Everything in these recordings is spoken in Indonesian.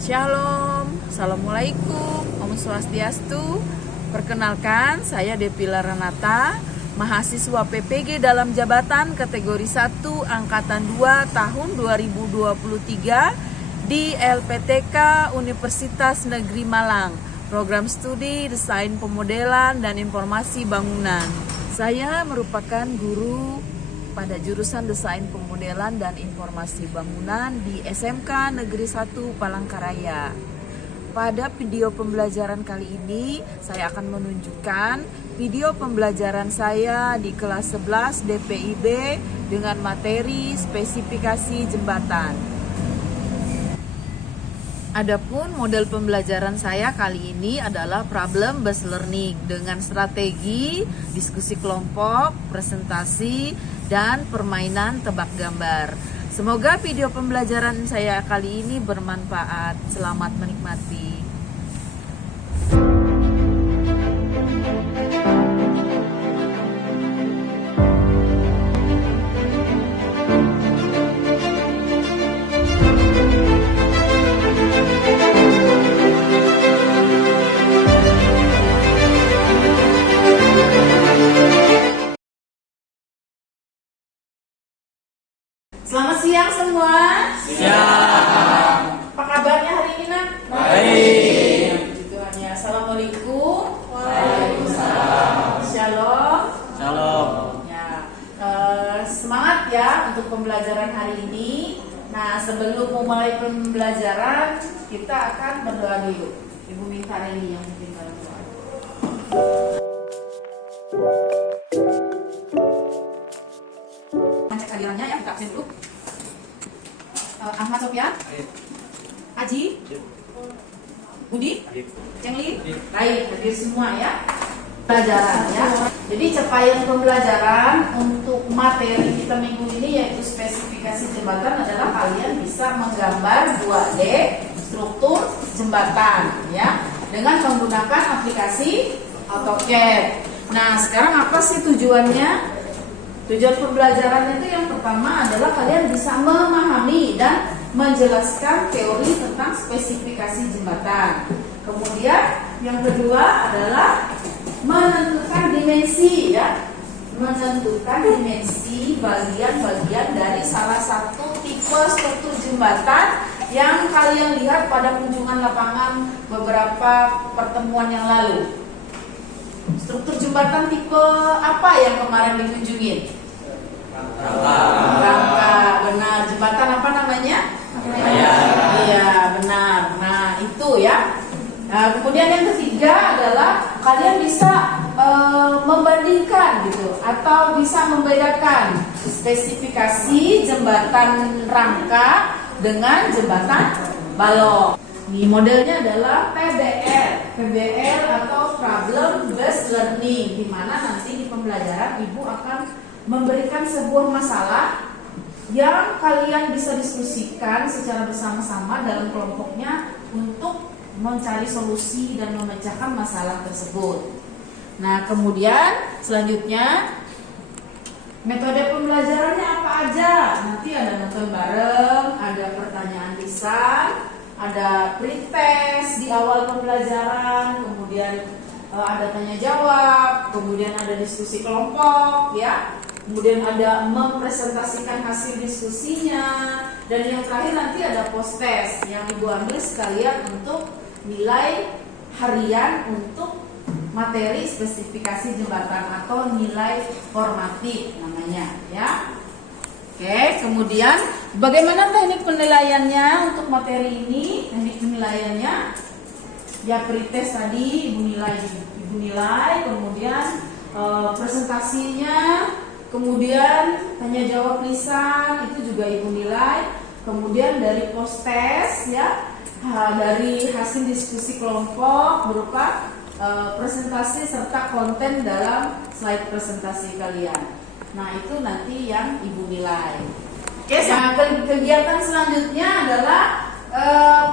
Shalom, Assalamualaikum, Om Swastiastu. Perkenalkan, saya Depila Renata, mahasiswa PPG dalam jabatan kategori 1 Angkatan 2 tahun 2023 di LPTK Universitas Negeri Malang, program studi Desain Pemodelan dan Informasi Bangunan. Saya merupakan guru pada jurusan Desain Pemodelan dan Informasi Bangunan di SMK Negeri 1 Palangkaraya. Pada video pembelajaran kali ini, saya akan menunjukkan video pembelajaran saya di kelas 11 DPIB dengan materi spesifikasi jembatan. Adapun model pembelajaran saya kali ini adalah problem based learning dengan strategi diskusi kelompok, presentasi, dan permainan tebak gambar. Semoga video pembelajaran saya kali ini bermanfaat. Selamat menikmati. Selamat siang semua. Siang. Apa kabarnya hari ini, Nak? Baik. Tujuannya Assalamualaikum. Waalaikumsalam. Shalom. Shalom. Ya, semangat ya untuk pembelajaran hari ini. Nah, sebelum memulai pembelajaran, kita akan berdoa dulu. Ibu minta Reni yang mungkin berdoa. Cek alirannya ya, kita absen dulu. Ahmad Sofyan, Aji, Budi, Cengli, baik, hadir semua ya. Pembelajaran ya. Jadi capaian pembelajaran untuk materi kita minggu ini yaitu spesifikasi jembatan adalah kalian bisa menggambar 2D struktur jembatan ya dengan menggunakan aplikasi AutoCAD. Nah, sekarang apa sih tujuannya? Tujuan pembelajaran itu yang pertama adalah kalian bisa memahami dan menjelaskan teori tentang spesifikasi jembatan. Kemudian yang kedua adalah menentukan dimensi ya. Menentukan dimensi bagian-bagian dari salah satu tipe struktur jembatan yang kalian lihat pada kunjungan lapangan beberapa pertemuan yang lalu. Struktur jembatan tipe apa yang kemarin dikunjungin? Rangka, benar. Jembatan apa namanya? Iya, benar. Nah, itu ya. Nah, kemudian yang ketiga adalah kalian bisa membandingkan gitu atau bisa membedakan spesifikasi jembatan rangka dengan jembatan balok. Ini modelnya adalah PBL atau Problem Based Learning, di mana nanti di pembelajaran Ibu akan memberikan sebuah masalah yang kalian bisa diskusikan secara bersama-sama dalam kelompoknya untuk mencari solusi dan memecahkan masalah tersebut. Nah, kemudian selanjutnya metode pembelajarannya apa aja? Nanti ada nonton bareng, ada pertanyaan lisan, ada pretest di awal pembelajaran, kemudian ada tanya jawab, kemudian ada diskusi kelompok ya. Kemudian ada mempresentasikan hasil diskusinya, dan yang terakhir nanti ada post test yang Ibu ambil sekalian untuk nilai harian untuk materi spesifikasi jembatan atau nilai formatif namanya ya. Oke, kemudian bagaimana teknik penilaiannya untuk materi ini? Teknik penilaiannya ya pretest tadi ibu nilai, kemudian presentasinya, kemudian tanya jawab lisan itu juga ibu nilai, kemudian dari post test ya, dari hasil diskusi kelompok berupa presentasi serta konten dalam slide presentasi kalian. Nah, itu nanti yang ibu nilai. Oke, nah, kegiatan selanjutnya adalah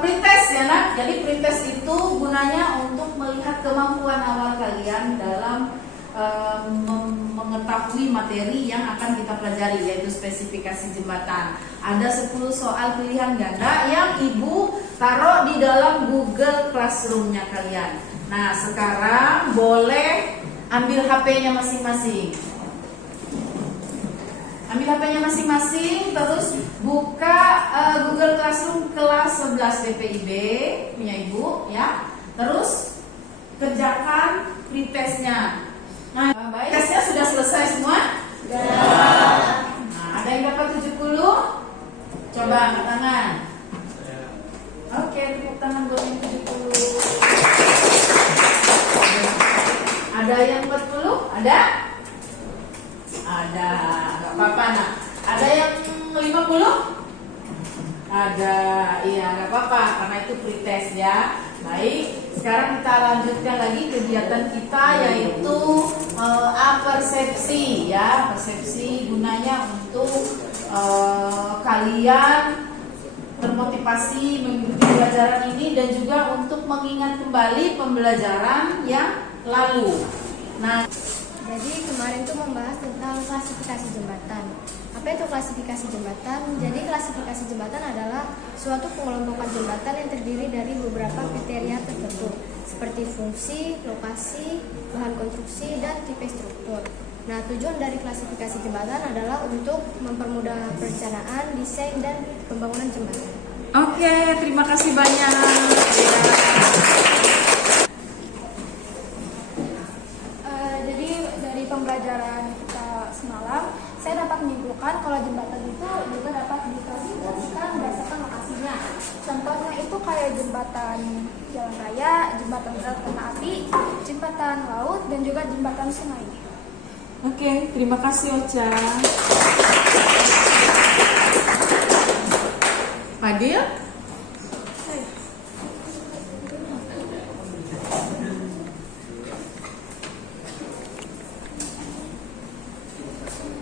pretest ya Nak. Jadi pretest itu gunanya untuk melihat kemampuan awal kalian dalam mengetahui materi yang akan kita pelajari, yaitu spesifikasi jembatan. Ada 10 soal pilihan ganda yang Ibu taruh di dalam Google Classroom-nya kalian. Nah, sekarang boleh ambil HP-nya masing-masing. Ambil HP-nya masing-masing, terus buka Google Classroom kelas 11 BPIB punya Ibu ya. Terus kerjakan pretestnya. Nah, baik. Tesnya sudah selesai semua? Ya. Nah, ada yang dapat 70? Coba angkat tangan. Oke, tepuk tangan buat yang 70. Ada yang 40? Ada? Ada, nggak apa-apa. Nah, ada yang 50? Ada, iya nggak apa-apa karena itu pretest ya. Baik, sekarang kita lanjutkan lagi kegiatan kita yaitu apersepsi ya. Persepsi gunanya untuk kalian termotivasi mengikuti pembelajaran ini dan juga untuk mengingat kembali pembelajaran yang lalu. Nah, jadi kemarin tuh membahas tentang klasifikasi jembatan. Apa itu klasifikasi jembatan? Jadi klasifikasi jembatan adalah suatu pengelompokan jembatan yang terdiri dari beberapa kriteria tertentu seperti fungsi, lokasi, bahan konstruksi, dan tipe struktur. Nah, tujuan dari klasifikasi jembatan adalah untuk mempermudah perencanaan, desain, dan pembangunan jembatan. oke, terima kasih banyak. Jadi dari pembelajaran kita semalam, saya dapat menyimpulkan kalau jembatan itu juga dapat diklasifikasikan berdasarkan lokasinya. Contohnya itu kayak jembatan jalan raya, jembatan rel kereta api, jembatan laut, dan juga jembatan sungai. Oke, terima kasih Ocha. Fadil?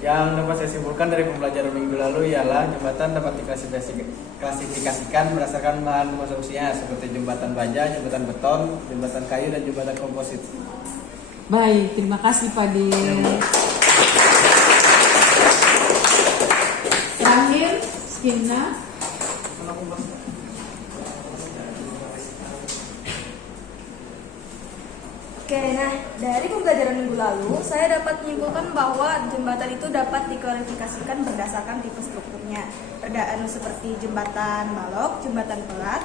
Yang dapat saya simpulkan dari pembelajaran minggu lalu ialah jembatan dapat diklasifikasikan berdasarkan bahan konstruksinya seperti jembatan baja, jembatan beton, jembatan kayu, dan jembatan komposit. Baik, terima kasih Fadil. Terakhir, Skina. Oke, nah dari pembelajaran minggu lalu saya dapat menyimpulkan bahwa jembatan itu dapat diklasifikasikan berdasarkan tipe strukturnya. Seperti jembatan balok, jembatan pelat,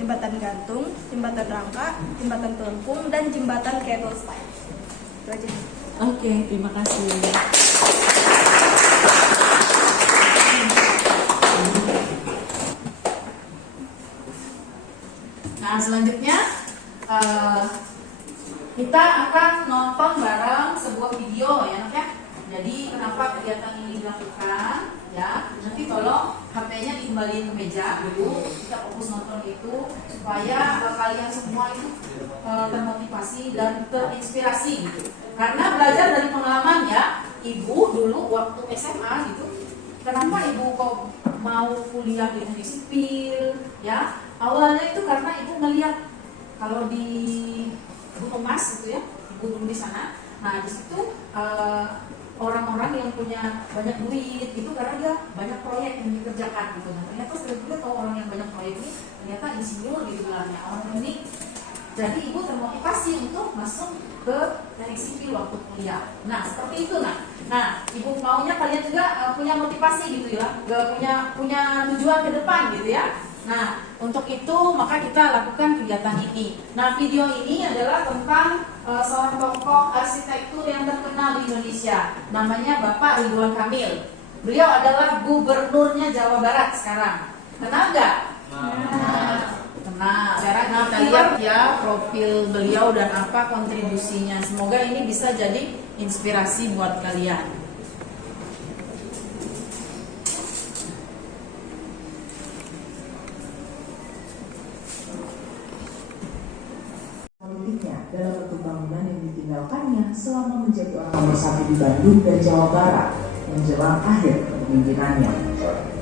jembatan gantung, jembatan rangka, jembatan pelengkung, dan jembatan cable style. Itu aja. Oke, terima kasih. Nah, selanjutnya kita akan nonton bareng sebuah video ya, Nak ya. Jadi kenapa kegiatan ini dilakukan? Ya, nanti tolong HP-nya dikembaliin ke meja dulu. Kita fokus nonton itu supaya kalian semua itu termotivasi dan terinspirasi gitu. Karena belajar dari pengalaman ya. Ibu dulu waktu SMA gitu, kenapa ibu kok mau kuliah di teknik sipil? Ya, awalnya itu karena ibu melihat kalau di Gunung Mas gitu ya, ibu dulu di sana. Nah di situ orang-orang yang punya banyak duit itu karena dia banyak proyek yang dikerjakan gitu. Nah ternyata setelah juga tahu orang yang banyak proyek ini ternyata insinyur gitu bilangnya orang ini. Jadi ibu termotivasi untuk masuk ke teknik sipil waktu kuliah. Nah seperti itu nah ibu maunya kalian juga punya motivasi gitu ya, punya tujuan ke depan gitu ya. Nah, untuk itu maka kita lakukan kegiatan ini. Nah, video ini adalah tentang seorang tokoh arsitektur yang terkenal di Indonesia. Namanya Bapak Ridwan Kamil. Beliau adalah gubernurnya Jawa Barat sekarang. Kenal nggak? Kenal. Sekarang kita lihat ya profil beliau dan apa kontribusinya. Semoga ini bisa jadi inspirasi buat kalian. Dalam bentuk bangunan yang ditinggalkannya selama menjadi orang nomor satu di Bandung dan Jawa Barat menjelang akhir kepemimpinannya.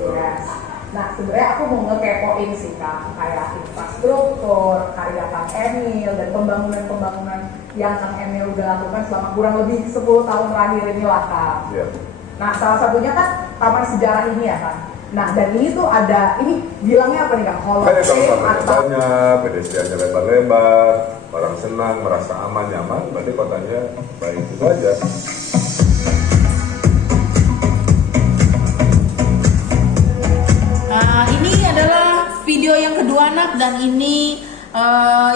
Yes. Nah sebenarnya aku mau ngekepoin sih Kak, kayak infrastruktur, karya Kang Emil dan pembangunan yang Kang Emil udah lakukan selama kurang lebih 10 tahun terakhir ini lah Kang. Iya. Nah salah satunya kan Taman Sejarah ini ya Kang. Nah dan ini tuh ada, ini bilangnya apa nih Kang? Kayak kalau Holocaust tamannya atau banyak, pedestriannya lebar-lebar, orang senang, merasa aman, nyaman, berarti kotanya baik itu aja. Nah, ini adalah video yang kedua anak dan ini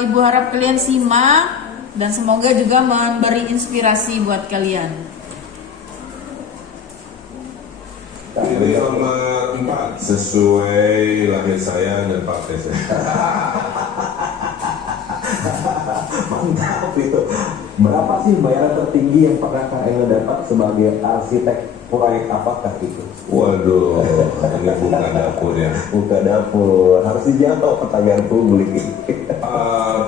Ibu harap kalian simak dan semoga juga memberi inspirasi buat kalian. Ini nomor 4 sesuai lahir saya dan partai saya. Mantap itu. Berapa sih bayaran tertinggi yang pernah Kang Emil dapat sebagai arsitek proyek apakah itu? Waduh, ini buka dapur ya. Buka dapur, harus dijawab pertanyaan publik.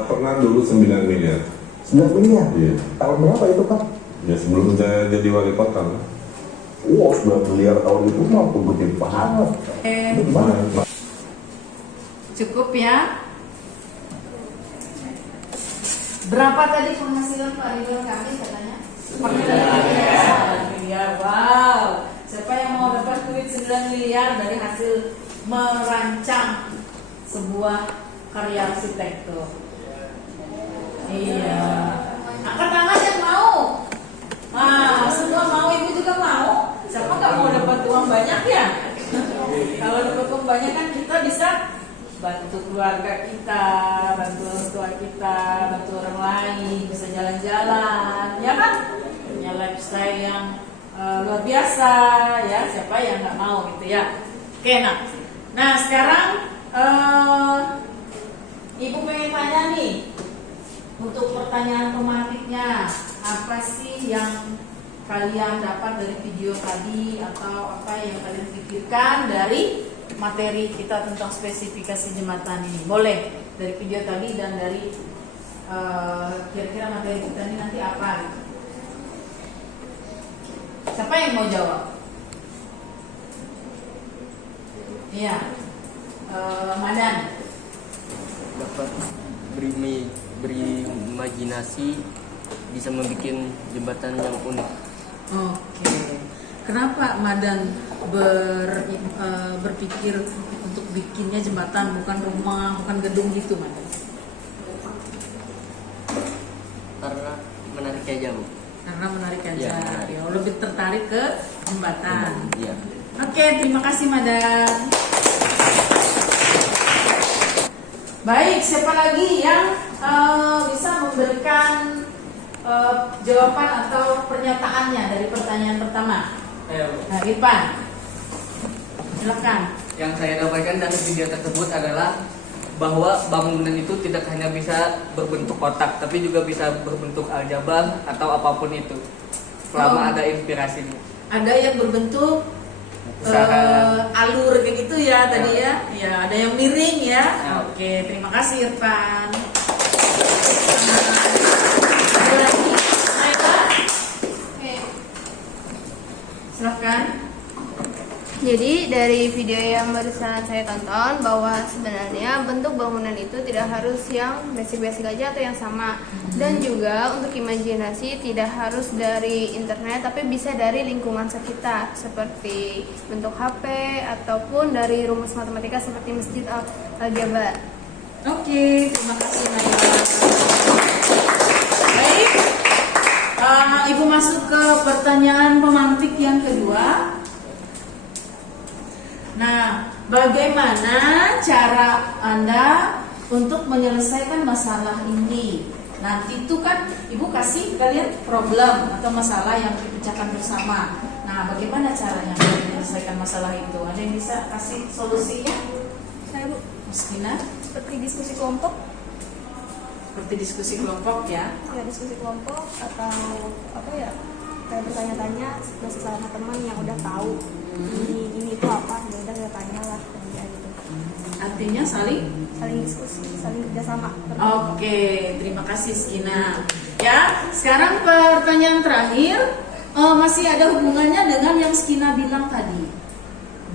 Pernah dulu 9 miliar. 9 miliar? Iya. Tahun berapa itu Kang? Ya sebelum saya jadi wali kota. Wow, 9 miliar tahun itu mah gede banget. Itu gimana? Cukup ya. Berapa tadi penghasilan Pak Ridwan kami katanya? 9 miliar. Wow. Siapa yang mau dapat duit 9 miliar dari hasil merancang sebuah karya arsitektur? Iya. Angkat tangan yang mau. Nah, semua mau, ibu juga mau. Siapa nggak mau dapat uang banyak ya? Kalau dapat uang banyak kan kita bisa bantu keluarga kita, bantu orang tua kita, bantu orang lain, bisa jalan-jalan, ya kan? Punya lifestyle yang luar biasa, ya. Siapa yang nggak mau gitu ya? Oke, nah sekarang ibu pengen tanya nih, untuk pertanyaan pemantiknya, apa sih yang kalian dapat dari video tadi atau apa yang kalian pikirkan dari materi kita tentang spesifikasi jembatan ini? Boleh dari video tadi dan dari kira-kira materi kita ini nanti apa gitu. Siapa yang mau jawab? Iya, Madan. Dapat berimajinasi, bisa membuat jembatan yang unik. Oke. Kenapa Madan berpikir untuk bikinnya jembatan, bukan rumah, bukan gedung gitu, Madan? Karena menariknya jauh. Karena menarik aja. Ya, menarik. Ya, lebih tertarik ke jembatan. Iya. Oke, terima kasih Madan. Baik, siapa lagi yang bisa memberikan jawaban atau pernyataannya dari pertanyaan pertama? Nah, Irfan, silakan. Yang saya dapatkan dari video tersebut adalah bahwa bangunan itu tidak hanya bisa berbentuk kotak, tapi juga bisa berbentuk aljabar atau apapun itu, selama ada inspirasinya. Ada yang berbentuk alur kayak gitu ya tadi ya. Ya, ada yang miring ya. Oke, terima kasih Irfan. Ada lagi? Naila? Oke. Silahkan. Jadi dari video yang barusan saya tonton bahwa sebenarnya bentuk bangunan itu tidak harus yang basic-basic aja atau yang sama, dan juga untuk imajinasi tidak harus dari internet tapi bisa dari lingkungan sekitar seperti bentuk HP ataupun dari rumus matematika seperti masjid aljabar. Oke, terima kasih Naila. Baik, Ibu masuk ke pertanyaan pemantik yang kedua. Nah, bagaimana cara Anda untuk menyelesaikan masalah ini? Nanti itu kan Ibu kasih kalian problem atau masalah yang dipecahkan bersama. Nah, bagaimana caranya menyelesaikan masalah itu? Ada yang bisa kasih solusinya? Saya Bu, Muskina? seperti diskusi kelompok. Seperti diskusi kelompok ya? Ya, diskusi kelompok atau apa ya, kayak bertanya-tanya sama teman yang udah tahu ini itu apa, ya udah saya tanya lah kayak gitu. Artinya saling Diskusi, saling kerjasama. Oke, terima kasih Skina. Ya, sekarang pertanyaan terakhir masih ada hubungannya dengan yang Skina bilang tadi.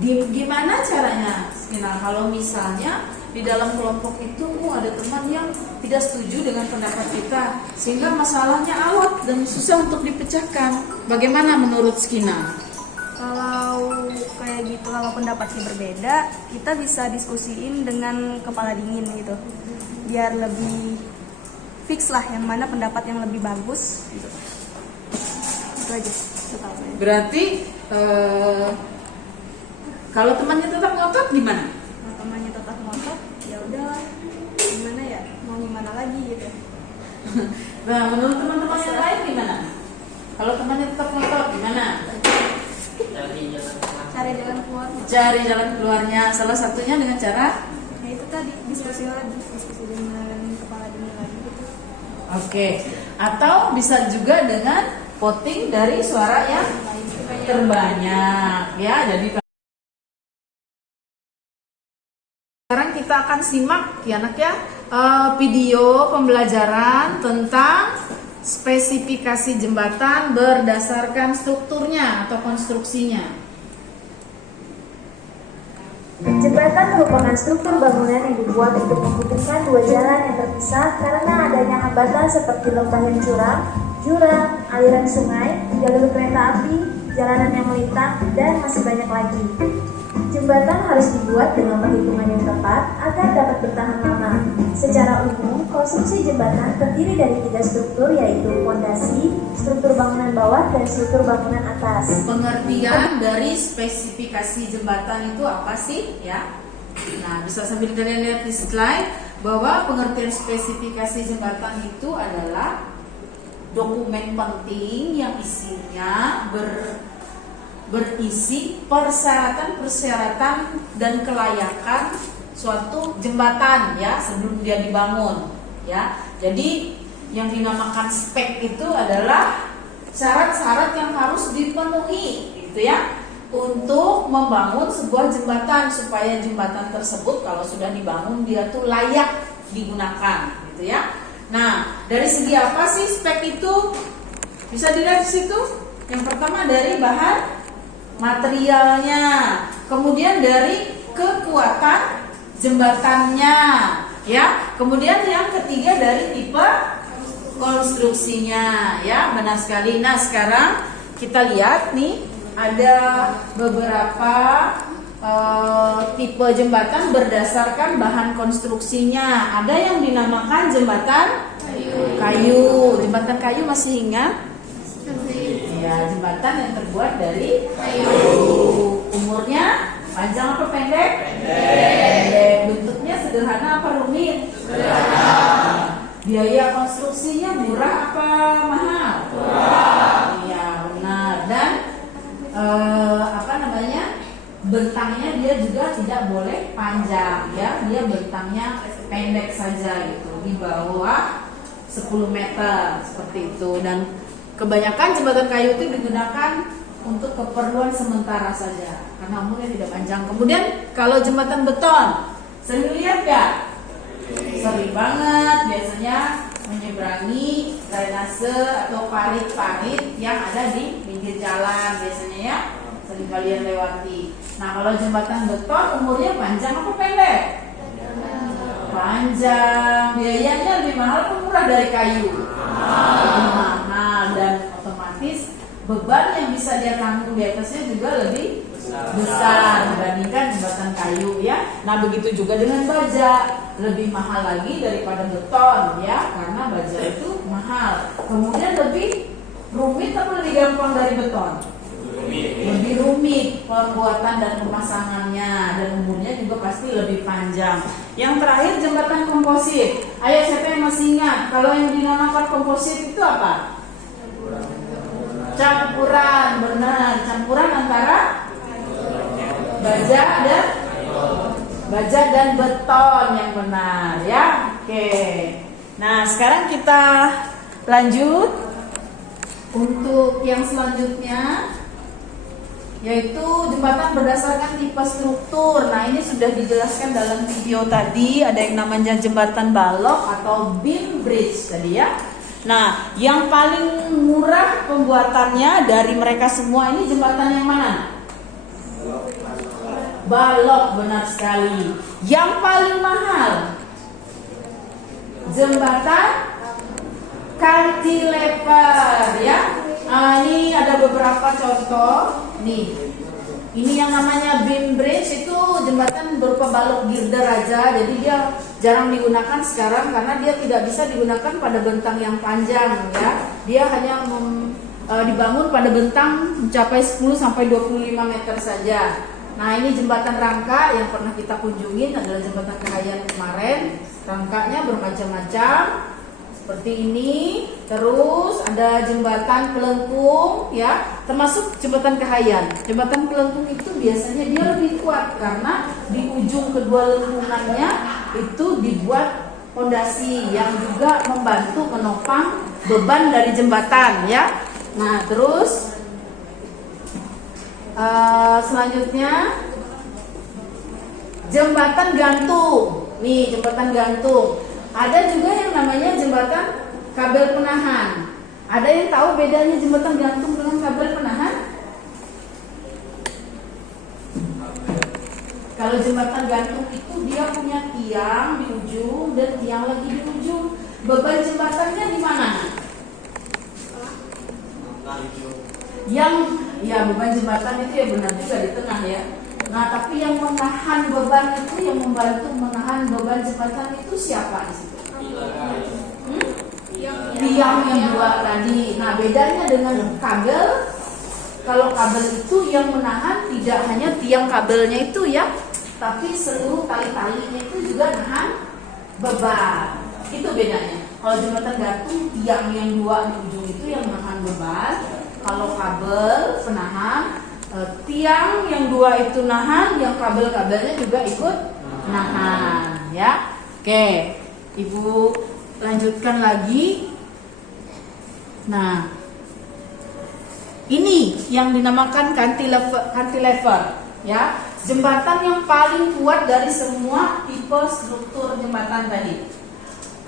Gimana caranya Skina kalau misalnya di dalam kelompok itu ada teman yang tidak setuju dengan pendapat kita, sehingga masalahnya alot dan susah untuk dipecahkan. Bagaimana menurut Skina? Kalau kayak gitu, kalau pendapatnya berbeda, kita bisa diskusiin dengan kepala dingin gitu, biar lebih fix lah yang mana pendapat yang lebih bagus. Gitu. Itu aja. Total saya. Berarti kalau temannya tetap ngotot gimana? Kalau temannya tetap ngotot, ya udah, gimana ya? Mau gimana lagi gitu? Nah, menurut teman-teman yang lain gimana? Kalau temannya tetap ngotot gimana? Cari jalan keluar. Cari jalan keluarnya, salah satunya dengan cara Nah itu tadi diskusi dengan kepala dingin lagi gitu. oke. Atau bisa juga dengan voting dari suara yang terbanyak, ya. Jadi sekarang kita akan simak ya anak ya, video pembelajaran tentang spesifikasi jembatan berdasarkan strukturnya atau konstruksinya. Jembatan merupakan struktur bangunan yang dibuat untuk menghubungkan dua jalan yang terpisah karena adanya hambatan seperti lembah yang curam, jurang, aliran sungai, jalur kereta api, jalanan yang melintang, dan masih banyak lagi. Jembatan harus dibuat dengan perhitungan yang tepat agar dapat bertahan lama. Secara umum, konstruksi jembatan terdiri dari 3 struktur, yaitu fondasi, struktur bangunan bawah, dan struktur bangunan atas. Pengertian dari spesifikasi jembatan itu apa sih ya? Nah, bisa sambil kalian lihat di slide bahwa pengertian spesifikasi jembatan itu adalah dokumen penting yang isinya berisi persyaratan dan kelayakan suatu jembatan ya sebelum dia dibangun ya. Jadi yang dinamakan spek itu adalah syarat-syarat yang harus dipenuhi gitu ya untuk membangun sebuah jembatan, supaya jembatan tersebut kalau sudah dibangun dia tuh layak digunakan gitu ya. Nah, dari segi apa sih spek itu? Bisa dilihat di situ. Yang pertama dari bahan materialnya, kemudian dari kekuatan jembatannya, ya. Kemudian yang ketiga dari tipe konstruksinya, ya. Benar sekali. Nah, sekarang kita lihat nih ada beberapa tipe jembatan berdasarkan bahan konstruksinya. Ada yang dinamakan jembatan kayu. Jembatan kayu masih ingat? Ya, jembatan yang terbuat dari kayu. Umurnya panjang apa pendek? Pendek. Bentuknya sederhana apa rumit? Sederhana. Biaya konstruksinya murah apa mahal? Murah. Iya, benar. Dan bentangnya dia juga tidak boleh panjang ya, dia bentangnya pendek saja gitu, di bawah 10 meter seperti itu. Dan kebanyakan jembatan kayu itu digunakan untuk keperluan sementara saja karena umurnya tidak panjang. Kemudian kalau jembatan beton, sering lihat gak? Sering banget, biasanya menyeberangi drainase atau parit-parit yang ada di pinggir jalan biasanya ya, sering kalian lewati. Nah, kalau jembatan beton umurnya panjang apa pendek? Panjang. Biayanya lebih mahal atau murah dari kayu? Lebih mahal, dan otomatis beban yang bisa dia tanggung di atasnya juga lebih besar dibandingkan jembatan kayu ya. Nah, begitu juga dengan baja, lebih mahal lagi daripada beton ya, karena baja itu mahal. Kemudian lebih rumit atau lebih gampang dari beton? Lebih rumit pembuatan dan pemasangannya, dan umurnya juga pasti lebih panjang. Yang terakhir jembatan komposit. Ayo, siapa yang masih ingat kalau yang dinamakan komposit itu apa? Campuran, benar. Campuran antara baja dan beton, yang benar ya. Oke. Nah, sekarang kita lanjut untuk yang selanjutnya, yaitu jembatan berdasarkan tipe struktur. Nah, ini sudah dijelaskan dalam video tadi. Ada yang namanya jembatan balok atau beam bridge tadi ya. Nah, yang paling murah pembuatannya dari mereka semua ini jembatan yang mana? Balok, benar sekali. Yang paling mahal jembatan cantilever ya. Ini ada beberapa contoh. Nih, ini yang namanya beam bridge, itu jembatan berupa balok girder aja. Jadi dia jarang digunakan sekarang karena dia tidak bisa digunakan pada bentang yang panjang ya. Dia hanya dibangun pada bentang mencapai 10 sampai 25 meter saja. Nah, ini jembatan rangka yang pernah kita kunjungin adalah jembatan Kahayan kemarin. Rangkanya bermacam-macam seperti ini. Terus ada jembatan pelengkung ya, termasuk jembatan Kahayan. Jembatan pelengkung itu biasanya dia lebih kuat karena di ujung kedua lengkungannya itu dibuat fondasi yang juga membantu menopang beban dari jembatan ya. Nah, terus selanjutnya jembatan gantung. Nih, jembatan gantung. Ada juga yang namanya jembatan kabel penahan. Ada yang tahu bedanya jembatan gantung dengan kabel penahan? Kalau jembatan gantung itu dia punya tiang di ujung dan tiang lagi di ujung. Beban jembatannya di mana? Beban jembatan itu ya benar juga di tengah ya. Nah, tapi yang menahan beban itu, yang membantu menahan beban jembatan itu siapa di situ? Tiang yang dua tadi. Nah, bedanya dengan kabel, kalau kabel itu yang menahan tidak hanya tiang kabelnya itu ya, tapi seluruh tali-talinya itu juga nahan beban. Itu bedanya. Kalau jembatan gantung, tiang yang dua di ujung itu yang menahan beban. Kalau kabel penahan, tiang yang dua itu nahan, yang kabel-kabelnya juga ikut nahan ya. Oke, Ibu lanjutkan lagi. Nah, ini yang dinamakan cantilever ya, jembatan yang paling kuat dari semua tipe struktur jembatan tadi.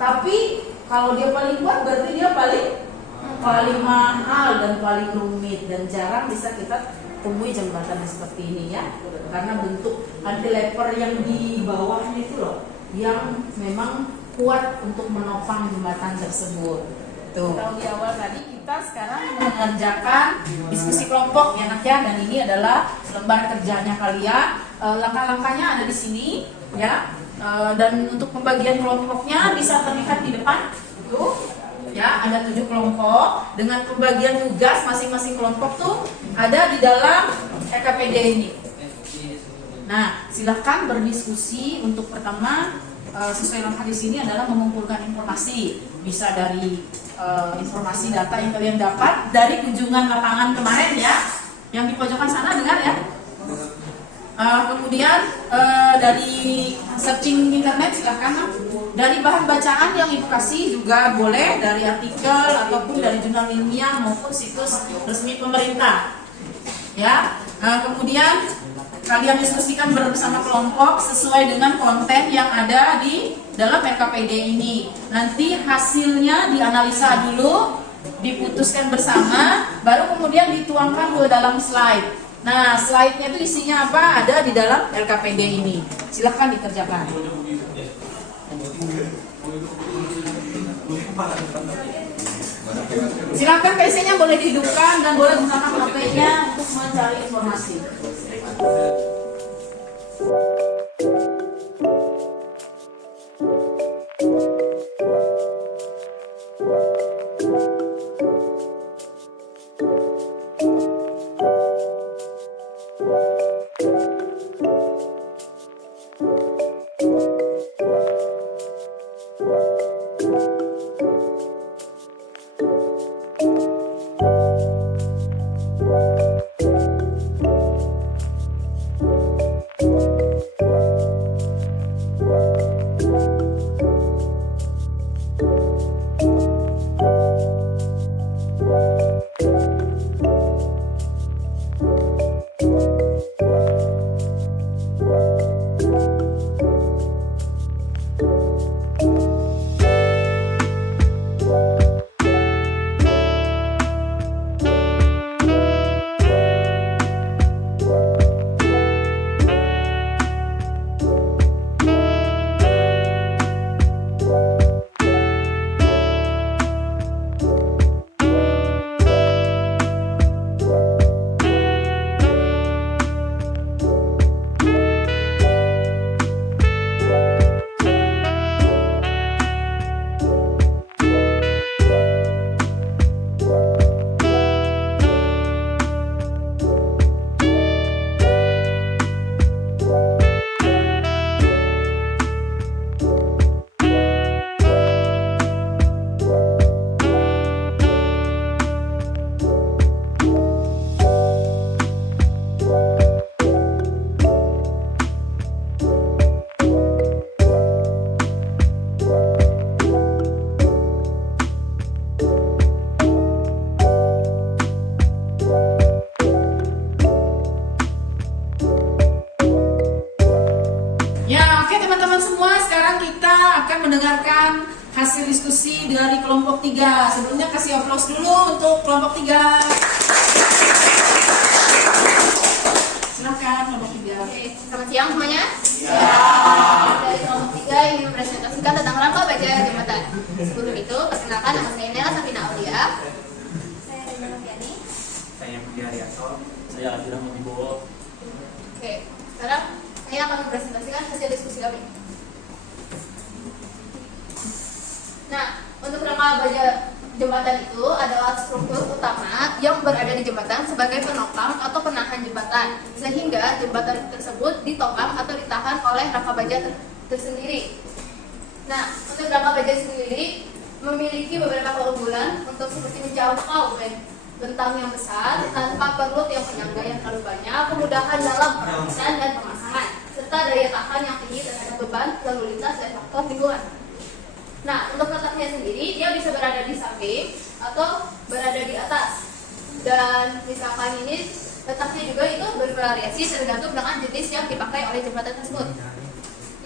Tapi kalau dia paling kuat berarti dia paling mahal dan paling rumit, dan jarang bisa kita temui jembatan seperti ini ya, karena bentuk cantilever yang di bawahnya itu loh yang memang kuat untuk menopang jembatan tersebut. Tuh. Kalau di awal tadi kita sekarang mengerjakan diskusi kelompok ya nak ya, dan ini adalah lembar kerjanya kalian. Langkah-langkahnya ada di sini ya, dan untuk pembagian kelompoknya bisa terlihat di depan. Tuh. Ya, ada 7 kelompok dengan pembagian tugas masing-masing kelompok tuh ada di dalam RKPD ini. Nah, silahkan berdiskusi. Untuk pertama sesuai langkah di sini adalah mengumpulkan informasi, bisa dari informasi data yang kalian dapat dari kunjungan lapangan kemarin ya, yang di pojokan sana, dengar ya. Kemudian dari searching internet silahkan. Dari bahan bacaan yang Ibu kasih juga boleh dari artikel ataupun dari jurnal ilmiah maupun situs resmi pemerintah. Ya. Kemudian kalian diskusikan bersama kelompok sesuai dengan konten yang ada di dalam RKPD ini. Nanti hasilnya dianalisa dulu, diputuskan bersama, baru kemudian dituangkan ke dalam slide. Nah, slide-nya itu isinya apa? Ada di dalam RKPD ini. Silahkan dikerjakan. Silakan PC-nya boleh dihidupkan dan boleh gunakan HP-nya untuk mencari informasi. Oke teman-teman semua, sekarang kita akan mendengarkan hasil diskusi dari kelompok 3. Sebelumnya kasih aplaus dulu untuk kelompok 3. Silakan kelompok 3. Oke, selamat siang semuanya. Dari kelompok 3 ingin mempresentasikan tentang rangka baja jembatan. Sebelum itu, perkenalkan nama saya Nela Safina Aulia. Saya Reza Noviani. Saya Budi Haryanto. Saya Adira Motibowo. Oke, sekarang saya akan mempresentasikan hasil diskusi kami. Nah, untuk rangka baja jembatan itu adalah struktur utama yang berada di jembatan sebagai penopang atau penahan jembatan, sehingga jembatan tersebut ditopang atau ditahan oleh rangka baja tersendiri. Nah, untuk rangka baja sendiri memiliki beberapa keunggulan untuk seperti menjangkau bentang yang besar tanpa perlu yang penyangga yang terlalu banyak, kemudahan dalam perakitan dan pemasangan, serta daya tahan yang tinggi terhadap beban lalu lintas dan faktor lingkungan. Nah, untuk letaknya sendiri, dia bisa berada di samping atau berada di atas. Dan misalkan ini letaknya juga itu bervariasi tergantung dengan jenis yang dipakai oleh jembatan tersebut.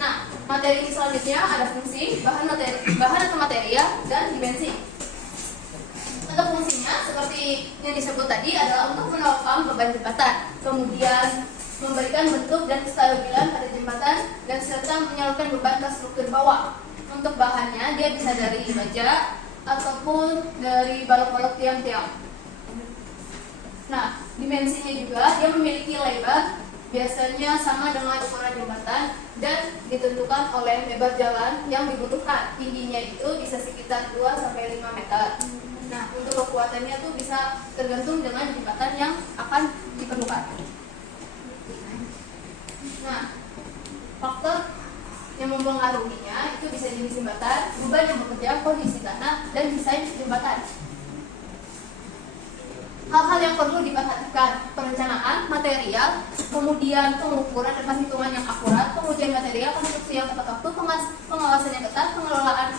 Nah, materi selanjutnya ada fungsi, bahan atau material, dan dimensi. Untuk fungsinya, seperti yang disebut tadi adalah untuk menopang beban jembatan, kemudian memberikan bentuk dan kestabilan pada jembatan, dan serta menyalurkan beban ke struktur bawah. Untuk bahannya, dia bisa dari baja ataupun dari balok-balok tiang-tiang. Nah, dimensinya juga dia memiliki lebar, biasanya sama dengan ukuran jembatan dan ditentukan oleh lebar jalan yang dibutuhkan. Tingginya itu bisa sekitar 2-5 meter. Nah, untuk kekuatannya tuh bisa tergantung dengan jembatan yang akan diperlukan. Nah, faktor yang mempengaruhinya itu bisa jenis jembatan, beban yang bekerja, kondisi tanah, dan desain jembatan. Hal-hal yang perlu diperhatikan: perencanaan, material, kemudian pengukuran dan perhitungan yang akurat, pengujian material, konstruksi yang tepat waktu, pengawasan yang ketat, pengelolaan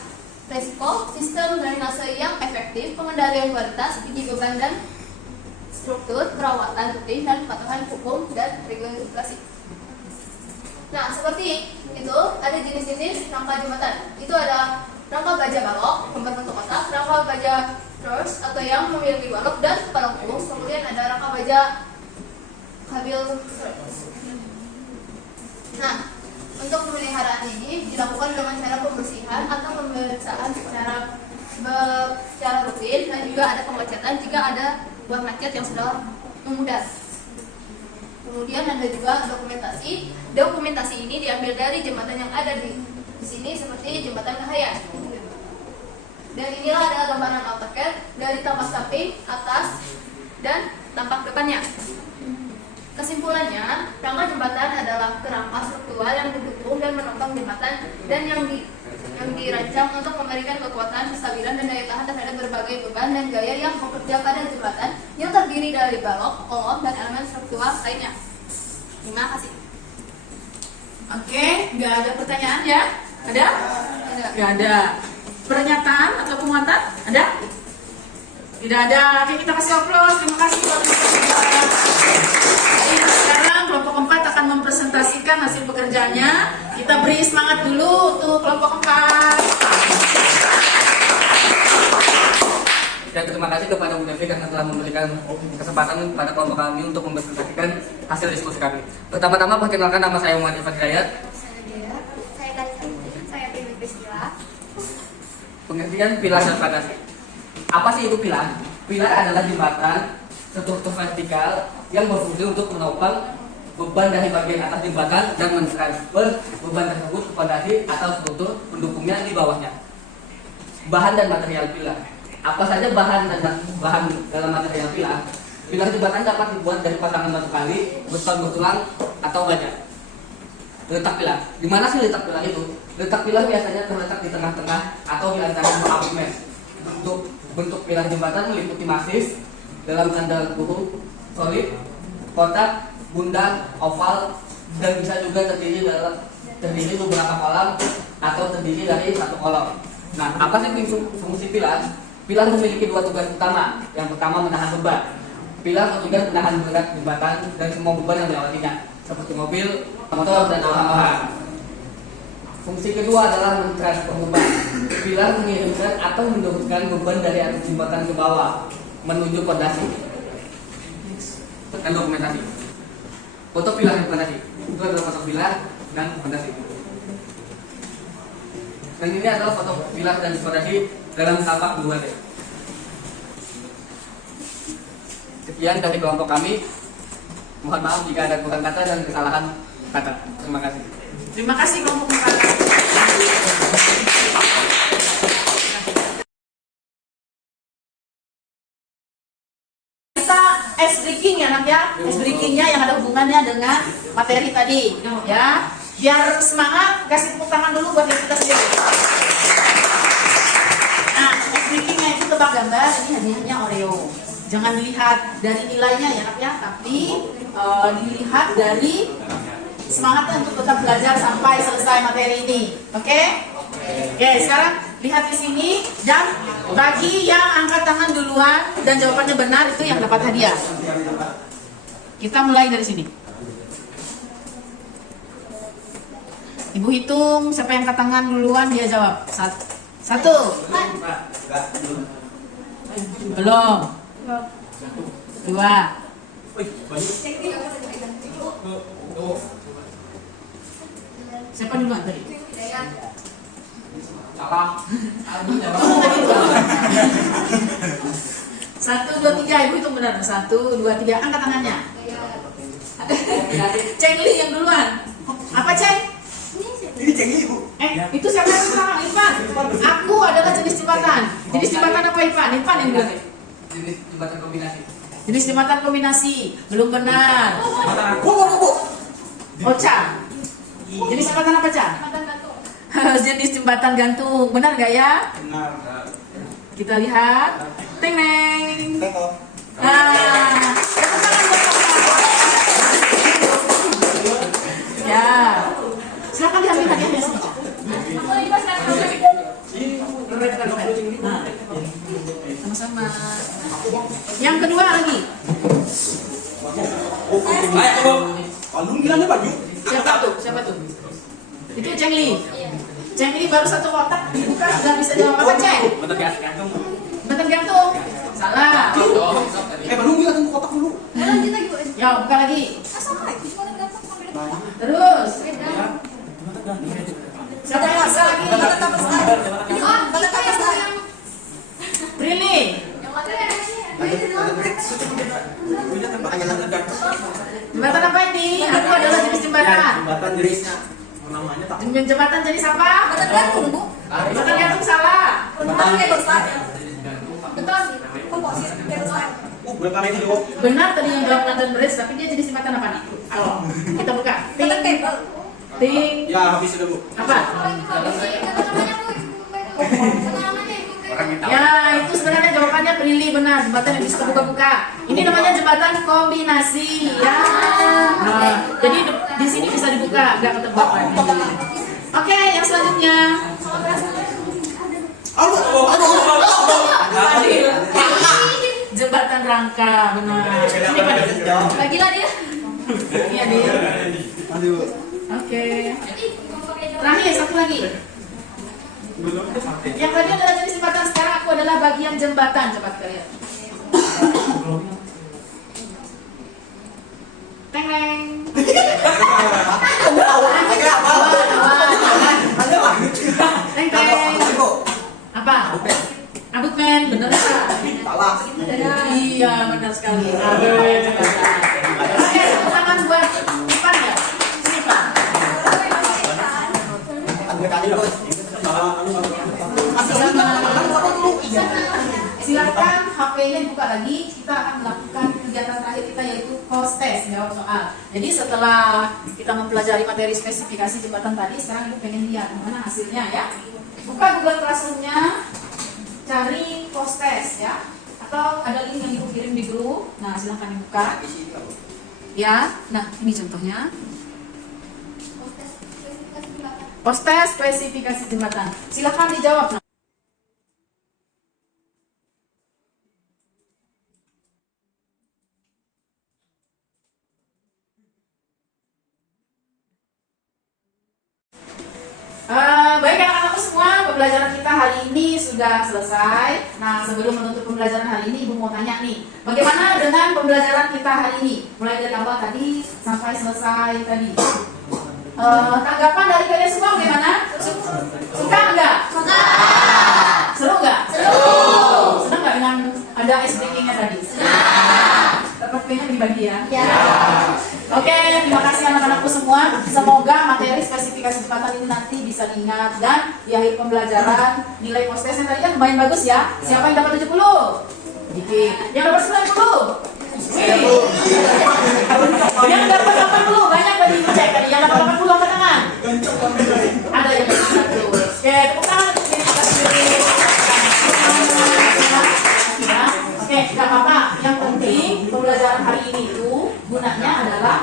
resiko, sistem drainase yang efektif, pengendalian kualitas, uji beban dan struktur, perawatan rutin, dan kepatuhan hukum dan regulasi. Nah, seperti itu ada jenis-jenis rangka jembatan. Itu ada rangka baja balok yang berbentuk kotak, rangka baja truss atau yang memiliki balok dan pelengkung, kemudian ada rangka baja kabil. Nah, untuk pemeliharaan ini dilakukan dengan cara pembersihan atau pemeriksaan secara rutin, dan juga ada pengecatan jika ada buah macet yang sudah memudar. Kemudian ada juga dokumentasi. Dokumentasi ini diambil dari jembatan yang ada di sini seperti jembatan Kahayan. Dan inilah adalah gambaran AutoCAD dari tampak samping, atas, dan tampak depannya. Kesimpulannya, rangka jembatan adalah kerangka struktural yang mendukung dan menopang jembatan dan yang dirancang untuk memberikan kekuatan, kestabilan, dan daya tahan terhadap berbagai beban dan gaya yang bekerja pada jembatan yang terdiri dari balok, kolom, dan elemen struktural lainnya. Terima kasih. Oke, nggak ada pertanyaan ya? Ada? Nggak ada. Pernyataan atau penguatan? Ada? Tidak ada. Oke, kita kasih aplaus. Terima kasih buat kelompok 3. Sekarang kelompok 4 akan mempresentasikan hasil pekerjaannya. Kita beri semangat dulu untuk kelompok 4. Dan terima kasih kepada Bu Devi karena telah memberikan kesempatan kepada kelompok kami untuk mempresentasikan hasil diskusi kami. Pertama-tama perkenalkan, nama saya Muhammad Irfan Hidayat. Saya Primi Priscila. Pengertian pilar dan fondasi. Apa sih itu pilar? Pilar adalah jembatan struktur vertikal yang berfungsi untuk menopang beban dari bagian atas jembatan dan mentransfer beban tersebut ke fondasi atau struktur pendukungnya di bawahnya. Bahan dan material pilar. Apa saja bahan dalam material pilar? Pilar jembatan dapat dibuat dari pasangan batu kali, beton bertulang, atau baja. Letak pilar. Di mana sih letak pilar itu? Letak pilar biasanya terletak di tengah-tengah atau di antara dua argumen. Bentuk pilar jembatan meliputi masif dalam tanda kurung, solid, kotak, bundar, oval, dan bisa juga terdiri beberapa kolam atau terdiri dari satu kolom. Nah, apa sih fungsi pilar? Pilar memiliki dua tugas utama. Yang pertama, menahan beban. Pilar bertugas menahan berat jembatan dan semua beban yang dilewatinya, seperti mobil, motor, dan orang-orang. Fungsi kedua adalah mentransfer beban. Pilar mengirimkan atau menurunkan beban dari atas jembatan ke bawah menuju pondasi. Tekan dokumentasi. Foto pilar dan pondasi. Itu adalah foto pilar dan pondasi. Dan ini adalah foto pilar dan pondasi dalam tapak 2D. Sekian dari kelompok kami. Mohon maaf jika ada kurang kata dan kesalahan kata. Terima kasih. Terima kasih kelompok muka. Kita ice breaking ya nak ya, ice breakingnya yang ada hubungannya dengan materi tadi ya. Biar semangat, kasih tepuk tangan dulu buat yang kita sendiri. Nah, ice breakingnya itu tebak gambar, ini hadiahnya Oreo. Jangan dilihat dari nilainya ya nak ya, tapi dilihat dari semangatnya untuk tetap belajar sampai selesai materi ini. Oke? Oke, sekarang lihat di sini dan bagi yang angkat tangan duluan dan jawabannya benar itu yang dapat hadiah. Kita mulai dari sini. Ibu hitung siapa yang angkat tangan duluan dia jawab. Satu. Belum. Dua. Siapa duluan tadi? Salah. Satu, dua, tiga. Ibu hitung benar. Satu, dua, tiga. Angkat tangannya. Ceng Li yang duluan. Apa Ceng? Ini Cengli ibu. Itu siapa yang sekarang? Irfan. Aku adalah jenis jembatan. Jenis jembatan apa Irfan? Irfan yang duluan. Jenis jembatan kombinasi. Jenis jembatan kombinasi. Belum benar. Ocha. Jenis jembatan apa Ca? Jenis jembatan gantung. Benar nggak ya? Benar. Kita lihat. Teng neng. Ya. Silakan diambil hadiahnya sini. Nah, sama-sama. Yang kedua lagi. Palung bilangnya baju. Siapa tuh? Siapa tuh? Itu Ceng Li. Ceng Li baru satu kotak dibuka sudah bisa jawab apa Ceng? Bentar gantung. Bentar gantung. Salah. Palung bilang tunggu kotak dulu. Lanjut lagi, Bu. Ya, buka lagi. Terus. Siapa yang bisa lagi? Prilly. Jembatan apa ini? Aku adalah jenis jembatan. Jembatan jenisnya. Namanya tak. Jembatan jenis apa? Jembatan gantung, Bu. Jembatan gantung salah. Jembatan kabel start. Betul. Komposit kabel start. Berapa ini dulu? Benar tadi yang jawab London Bridge, tapi dia jenis jembatan apa nih? Ayo, kita buka. Jembatan kabel. Ting. Ya habis sudah bu. Apa? Ya, itu sebenarnya jawabannya Prilly benar. Jembatan yang bisa buka-buka. Ini namanya jembatan kombinasi. Ya. Nah, jadi di sini bisa dibuka, nggak ketebak lagi. Oke, yang selanjutnya. Adil. Jembatan rangka, benar. Sini Pak. Bagilah dia. Ini Adil. Oke. Terakhir satu lagi. Yang tadi adalah jenis jembatan, sekarang aku adalah bagian jembatan. Coba kita lihat. Teng teng. Teng teng. Apa? Abutmen, benar nggak? Salah. Iya, benar sekali. Oke, tepuk tangan buat Ipan ya. Sini Pak. Silakan HP-nya dibuka lagi. Kita akan melakukan kegiatan terakhir kita yaitu course test, jawab soal. Jadi setelah kita mempelajari materi spesifikasi jembatan tadi, sekarang Ibu pengen lihat mana hasilnya ya. Buka Google Classroom-nya, cari course test ya. Atau ada link yang Ibu kirim di grup. Nah, silahkan dibuka. Ya, nah ini contohnya. Course test spesifikasi jembatan. Silahkan dijawab. pembelajaran kita hari ini sudah selesai. Nah, sebelum menutup pembelajaran hari ini, Ibu mau tanya nih, bagaimana dengan pembelajaran kita hari ini? Mulai dari awal tadi sampai selesai tadi. Tanggapan dari kalian semua bagaimana? Suka enggak? Suka. Seru enggak? Seru. Senang enggak dengan ada SBK-nya tadi? Dapat P-nya dibagi ya? Ya. Oke, terima kasih anak-anakku semua. Semoga materi spesifikasi jembatan ini nanti bisa diingat dan di akhir pembelajaran nilai post-testnya tadi kan lumayan bagus ya. Siapa yang dapat 70? Dikit. Yang dapat 90? Yang dapat 80? Banyak tadi Ibu cek tadi. Yang dapat 80 angkat tangan. Ada yang dapat 90. Oke, tepuk tangan untuk diri kita sendiri. Ya. Oke, nggak apa-apa. Yang penting pembelajaran hari ini itu gunanya adalah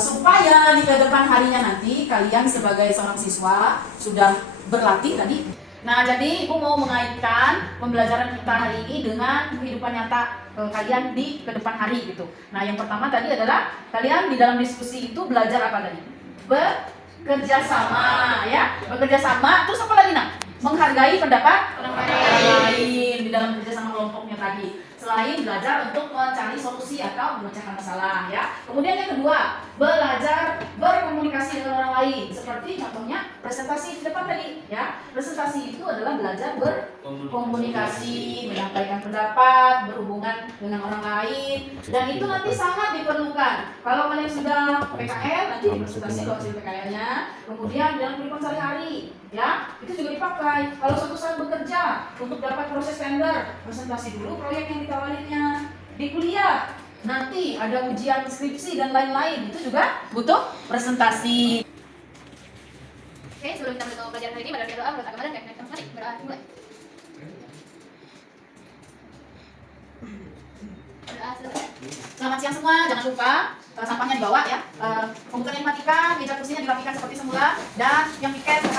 supaya di kedepan harinya nanti kalian sebagai seorang siswa sudah berlatih tadi. Nah, jadi Ibu mau mengaitkan pembelajaran kita hari ini dengan kehidupan nyata kalian di kedepan hari gitu. Nah, yang pertama tadi adalah kalian di dalam diskusi itu belajar apa tadi? Bekerja sama, ya. Bekerja sama. Terus apa lagi, Nak? Menghargai pendapat orang lain di dalam kerja sama kelompoknya tadi. Selain belajar untuk mencari solusi atau memecahkan masalah, ya. Kemudian yang kedua, belajar berkomunikasi dengan orang lain. Seperti contohnya presentasi di depan tadi, ya. Presentasi itu adalah belajar berkomunikasi, menyampaikan pendapat, berhubungan dengan orang lain, dan itu nanti sangat diperlukan. Kalau kalian sudah PKL, nanti presentasi hasil PKL-nya. Kemudian dalam kehidupan sehari-hari, ya, itu juga dipakai. Kalau suatu saat bekerja untuk dapat proses tender, presentasi dulu proyek yang ditawarinnya. Di kuliah nanti ada ujian skripsi dan lain-lain, itu juga butuh presentasi. Oke, sebelum kita menutup pelajaran hari ini, mari doa menurut agama dan keyakinan kita masing-masing. Berdoa mulai. Berdoa selesai. Selamat siang semua, jangan lupa sampahnya dibawa ya. Komputer informatika, meja kursinya dirapikan